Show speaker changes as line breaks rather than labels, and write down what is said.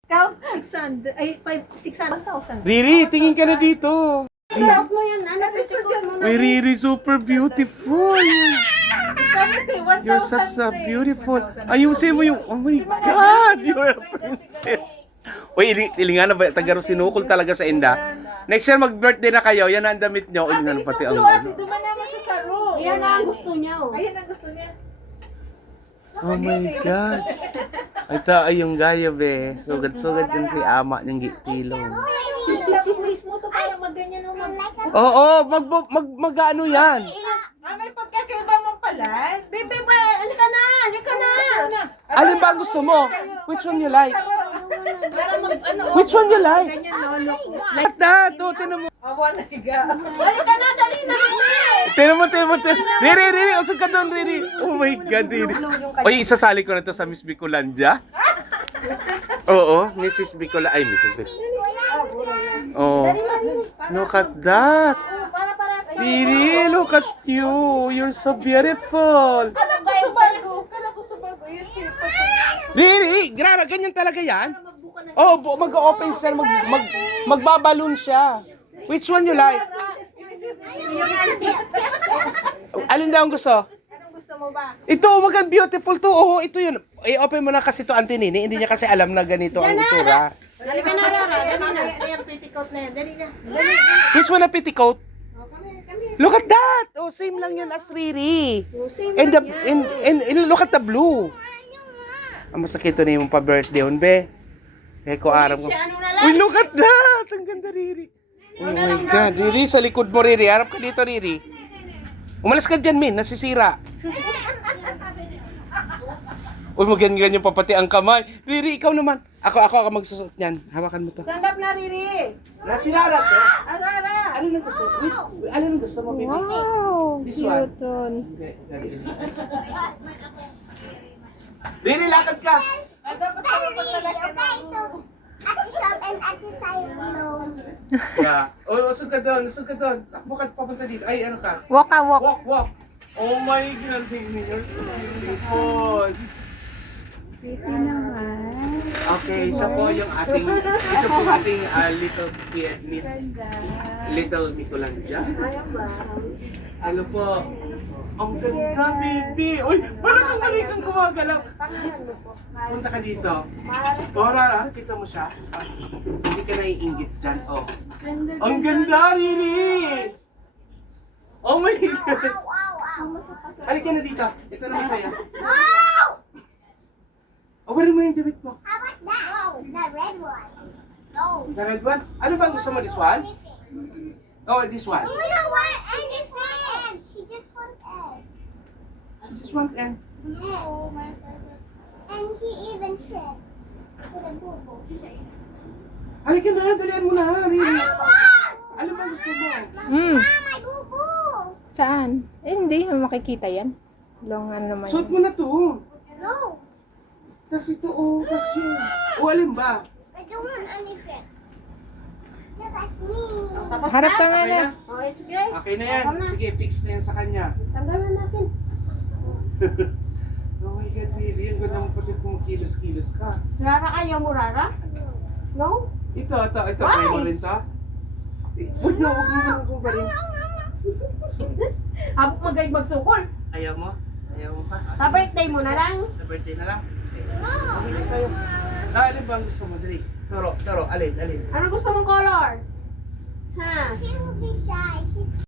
Ikaw? 600, ay, 600,000.
Riri, tingin ka na dito.
Isuot mo yan, ano, isuot mo na.
Uy, Riri, super beautiful.
Bakit eh? 1,000
You're such a
eh.
beautiful. Ayusin mo yung, oh my God, you're a princess. Uy, ilingan na ba? Tagaro sinukol talaga sa Inda. Next year, mag-birthday na kayo. Yan ang damit nyo. Uy,
Ate,
pati
ito
ang
blue, ate,
ano.
duman naman sa saro.
Yan ang gusto niya, oh.
Ayan ang gusto niya.
Oh my God. Ito ay yung gaya, be. Sugad-sugad din si ama niyang gitilong.
Please mo to parang magganyan o
Oo, mag-ano yan.
May pagkakaiba mong palan.
Bebe, alika na, alika na.
Alin ba ang gusto mo? Which one you like?
Para mag, ano,
Which one you like?
ganyan, no, look.
Like that. Oh, tinan mo.
Awa na higa.
Alika na, dali na.
Tinan mo. Riri, usog ka doon, Riri. Oh my God, Riri. Oy, isasali ko na to sa Miss Bicolandia. Oo, Mrs. Bicola. Ay, Mrs. Bicola. Oh, look at that. Riri, look at you. You're so beautiful.
Kala ko subago. Kala ko subago. Yun si
Riri, grara, ganyan talaga yan? Oo, mag-open siya, magbabaloon siya. Which one you like? Alin daw ang gusto?
Anong gusto mo ba?
Ito, magand beautiful to. Oo, ito yun. I-open mo na kasi to, Auntie Nini. Hindi niya kasi alam na ganito ang itsura.
Alika na, Rara, dali na. Ayan, petticoat na yan, dali na.
Which one na petticoat? Look at that! Oh, same lang yan as Riri. And the and look at the blue. Ang masakit to na yung pa-birthday on, be. Eh, ko aram ko.
Ano na lang.
Uy, look at that! Ang ganda, Riri. Oh my God. Riri, sa likod mo, Riri. Harap ka dito, Riri. Umalas ka dyan, Min. Nasisira. Uy, maganyan yung papati ang kamay. Riri, ikaw naman. Ako magsusot niyan. Hawakan mo to.
Stand up na, Riri.
Nasinara to?
Rara.
Ano nang gusto? Wait, ano nang gusto mo, baby?
Wow,
This one. Riri, lakad ka.
Dapat dapat talaga na.
Ate Shop and Ate Simon.
Yeah. Oh, usog ka doon. Takbo ka papunta dito. Ay, ano ka?
Walk ka, walk.
Walk. Oh my God, Riri, you're so beautiful. Okay, siya po yung ating, ito po ating little Miss, Little Bicolandia. Ano po? Ang ganda, baby! Uy, parang kang mali kang gumagalaw. Punta ka dito. Oh, Rara, kita mo siya. Hindi ka naiinggit dyan, oh. Ang ganda, Riri! Oh my God! Halika na dito. Ito na masaya.
No!
Awarin mo yung damit mo.
How about that? The red one. No.
The red one? Ano ba gusto mo? This one? Oh, this one.
You don't want anything. She just wants egg.
This one and...
No. And he even tripped. With a boo-boo.
Halika na, dalian mo na, Riri.
I want!
Ano ba gusto mo?
Mama, my boo-boo!
Saan? Eh, hindi, makikita yan. Long ano naman.
Suot mo na to.
No.
Tas ito, oh, tas yun. O, alin ba?
I don't want anything. Just like me.
Harap ka nga
Okay
na.
na?
Oh, it's good.
Okay na yan. Sige, fix na yan sa kanya.
Tanggalan natin.
Oh my God, Riri. Ang ganda mo pati kumikilos-kilos ka.
Rara, ayaw mo, Rara? No?
Ito. Try mo rin to. Huwag mo kung ba rin.
Habok magaling magsukol.
Ayaw mo? Ayaw mo pa?
Sa birthday mo na lang.
Sa birthday na lang? Okay na tayo. Alin ba ang gusto mo? Dali. Toro. Alin.
Ano gusto mong color? Ha?
She will be shy. She's